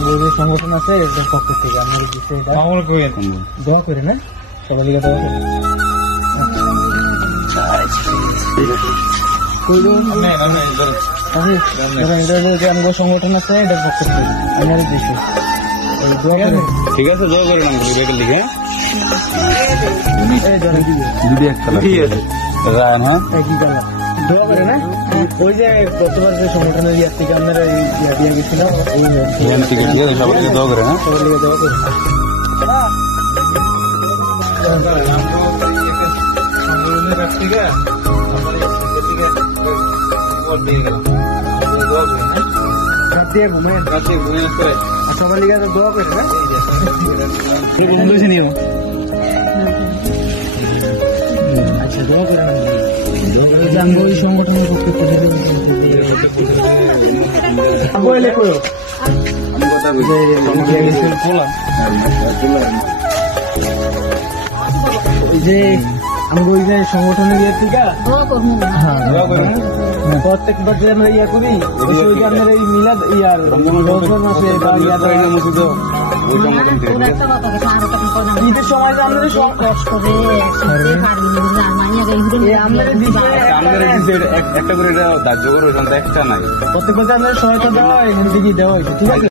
সংগঠন আছে এদের পক্ষ থেকে আমাদের দোয়া করে না সবাই লিগে দোয়া করে আমাদের সংগঠন আছে এদের পক্ষ থেকে আমাদের দেশে ঠিক আছে দোয়া করেন আমাদের লিগে দোয়া করে না ওই যে গতবার যে সংগঠনের ইয়ার থেকে আপনারা ইয়া দিয়ে গেছিল সবাই দোয়া করে না সবাই লিগে দোয়া করে সবার লিগে দোয়া করে না আচ্ছা দোয়া করে না ওই সংগঠনের পক্ষে যে আমরা ওই যে সংগঠনের ইয়ে থেকে প্রত্যেকবার যে আমরা ইয়া করি আপনার এই মিলাদ ইয়ার মাসে ঈদের সময় যে আমাদের একটা করে ধার্য করে একটা নাই প্রত্যেক বছর আমাদের সহায়তা দেওয়া হয় এখান থেকে দেওয়া হয়েছে ঠিক আছে।